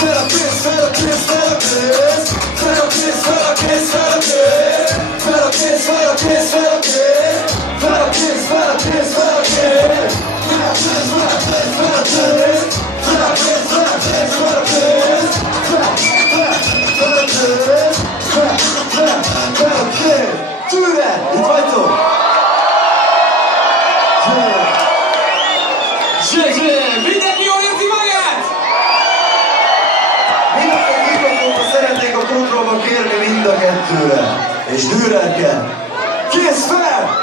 Fel a kéz, fel a kéz, fel a kéz. Fel a kéz, fel a kéz, fel a kéz. Fel a kéz, fel a kéz, fel a kéz. Fel a kéz, fel a kéz, fel a kéz. Fel a kéz, fel a kéz, fel a kéz. Fel a kéz, fel a kéz, fel a kéz. Fel a kéz, fel a kéz. Tűre! Itt vagytok! Mindenki jól érzi magát? Mind a két mikrofonba szeretnék a kontrollba kérni mind a kettőre. És dűrrel kell. Kész fel!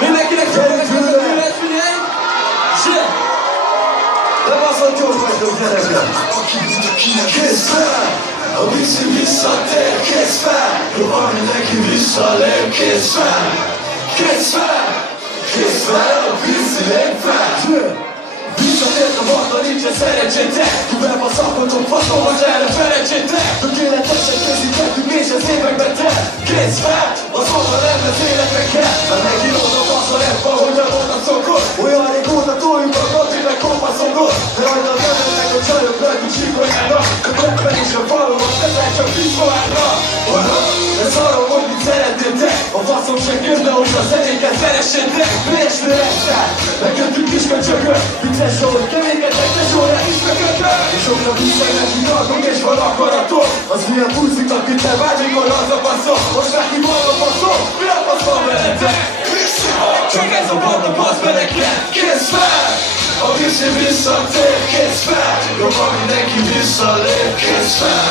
Mindenkinek Gyerünk dűrrel! dűrrel, figyelj! De baszott gyors vagytok, gyerekek! Kész fel! A vízi visszatér, kész fel! Rohan mindenki visszalép, kész fel! Kész fel! Kész fel! A vízi lép fel! Visszatért a banda, nincsen szerencsétek. Kubába szakodom, faszom, hogy erre felejtsétek. Tökéletesen készítettük és ez években tel. Kész fel! Az oda nem lesz életre kell. Mert megíród a fasz a reppa, Hogyan voltak szokott? olyan régóta toljuk a gati meg kompaszokot. De rajta nevetnek a csajok, rajtuk sikoljának. A köppen és a falomat, ezzel csak piszkoálna. De szarom, hogy mit szeretnél te. A faszom se közben, hogy a zenéket szeressétek. Vésnő ezzel, megjöttünk kisköcsökök. Vicces hogy keménykedtek, de sorra is megötök. És soknak visszajnek, hogy tartunk és van akaratok. Az milyen puszikat, mint te vágy, mikor az a faszom. Most neki van a faszom, mi a faszom veletek? Csak ez a banda, basz be neked. Kész fel! A vízi visszatér, kész fel! Jobban mindenki visszalép, kész fel!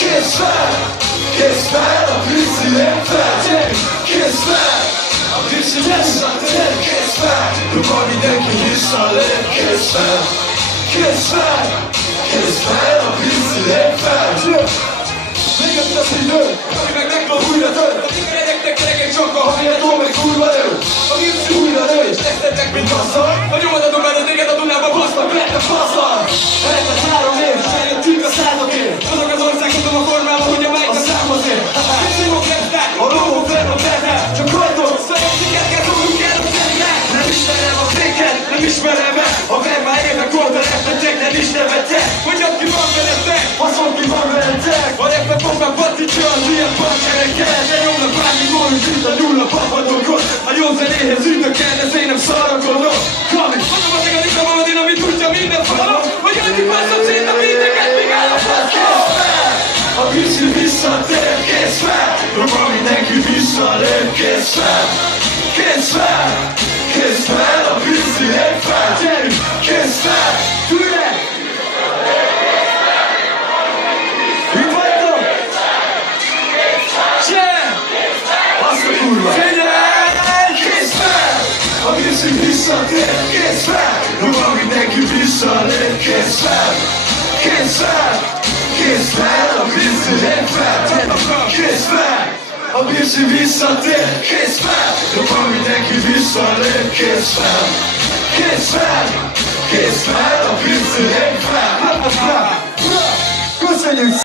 Kész fel! Kész fel! A vízi lép fel! Kész fel! A vízi visszatér, kész fel! Jobban mindenki visszalép, kész fel! Kész fel! Kész fel! A vízi lép fel! Még az az idő, ami meg megvan újra tört. A tikeredeknek gyerekek csak a hajától meg kurva nő. A gipszi újra nő, és tesztettek, mint basszal. A nyomadadok át a téged a Dunába, basznak, lettek faszal. Eltett 3 év, és eljöttünk a százakért. Azok az országok a formában, hogy a melyik a számhoz ér. A szívok lettek, a lógok lenn a tervek. Csak rajtok, szerencséket kell tudnunk el a tervek. Nem ismerem a féket, nem ismerem el. A ver már évek óta reptetek, nem is nevettek. Mondjad ki van veletek, Faszom ki van veletek! a repet fognak pattítja az ilyen partnerekkel. De nyomnak bármikor, hogy itt a nyúl a papadokon. A jó zenéhez ügynök kell, de én nem szarakodok. Kami, mondom a teged itt a magadin, amit tudja minden falon. Hogy addig basszom szét a mindeket, míg áll a fasz. Kész fel! A vízi visszatér, kész fel! Jobban mindenki visszalép, kész fel! Kész fel! Kész fel! A vízi lép fel! Gyerünk! Kész fel! Tűre! Itt vagytok? Azt a kurva! Kész fel! A vízi visszatér, kész fel! Jobban mindenki visszalép, kész fel! Kész fel! Kész fel! A vízi lép fel! Kész fel! A vízi visszatér, kész fel! Jobban mindenki visszalép, kész fel! Kész fel! Kész fel! A vízi lép fel! Köszönjük!